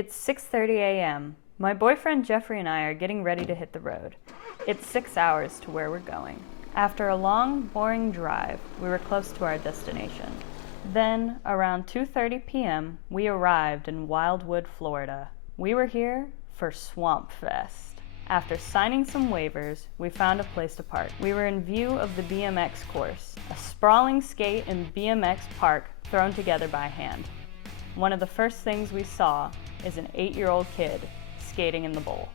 It's 6:30 a.m. My boyfriend Jeffrey and I are getting ready to hit the road. It's 6 hours to where we're going. After a long, boring drive, we were close to our destination. Then, around 2:30 p.m., we arrived in Wildwood, Florida. We were here for Swamp Fest. After signing some waivers, we found a place to park. We were in view of the BMX course, a sprawling skate and BMX park thrown together by hand. One of the first things we saw is an 8-year-old kid skating in the bowl.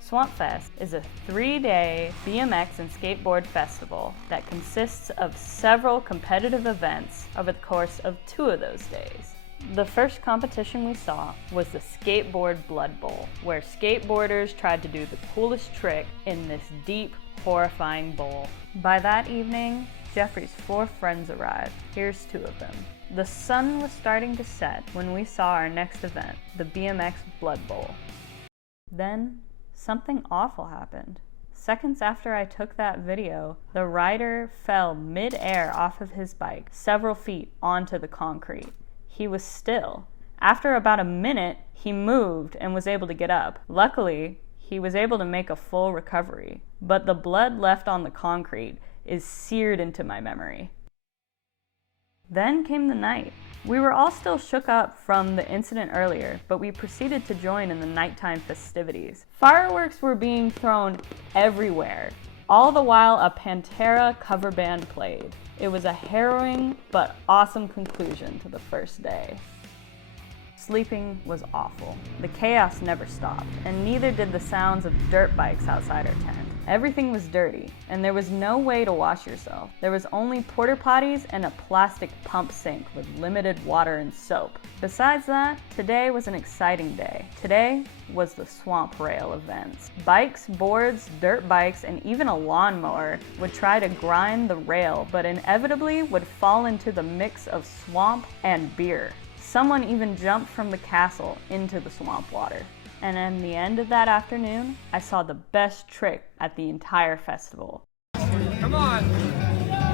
Swamp Fest is a 3-day BMX and skateboard festival that consists of several competitive events over the course of 2 of those days. The first competition we saw was the Skateboard Blood Bowl, where skateboarders tried to do the coolest trick in this deep, horrifying bowl. By that evening, Jeffrey's 4 friends arrived. Here's 2 of them. The sun was starting to set when we saw our next event, the BMX Blood Bowl. Then, something awful happened. Seconds after I took that video, the rider fell mid-air off of his bike, several feet onto the concrete. He was still. After about a minute, he moved and was able to get up. Luckily, he was able to make a full recovery, but the blood left on the concrete is seared into my memory. Then came the night. We were all still shook up from the incident earlier, but we proceeded to join in the nighttime festivities. Fireworks were being thrown everywhere, all the while a Pantera cover band played. It was a harrowing but awesome conclusion to the first day. Sleeping was awful. The chaos never stopped, and neither did the sounds of dirt bikes outside our tent. Everything was dirty, and there was no way to wash yourself. There was only porta potties and a plastic pump sink with limited water and soap. Besides that, today was an exciting day. Today was the Swamp Rail events. Bikes, boards, dirt bikes, and even a lawnmower would try to grind the rail, but inevitably would fall into the mix of swamp and beer. Someone even jumped from the castle into the swamp water. And at the end of that afternoon, I saw the best trick at the entire festival. Come on!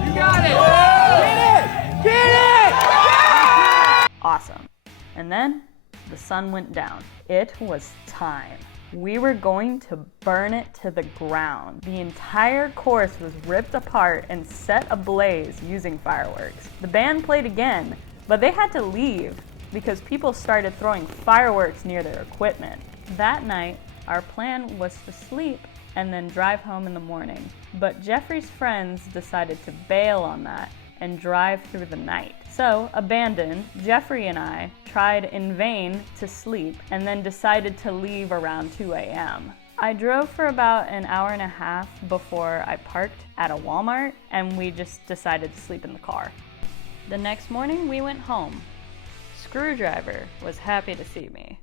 You got it! Get it! Get it! Awesome. And then the sun went down. It was time. We were going to burn it to the ground. The entire course was ripped apart and set ablaze using fireworks. The band played again, but they had to leave because people started throwing fireworks near their equipment. That night, our plan was to sleep and then drive home in the morning. But Jeffrey's friends decided to bail on that and drive through the night. So, abandoned, Jeffrey and I tried in vain to sleep and then decided to leave around 2 a.m. I drove for about an hour and a half before I parked at a Walmart, and we just decided to sleep in the car. The next morning, we went home. Screwdriver was happy to see me.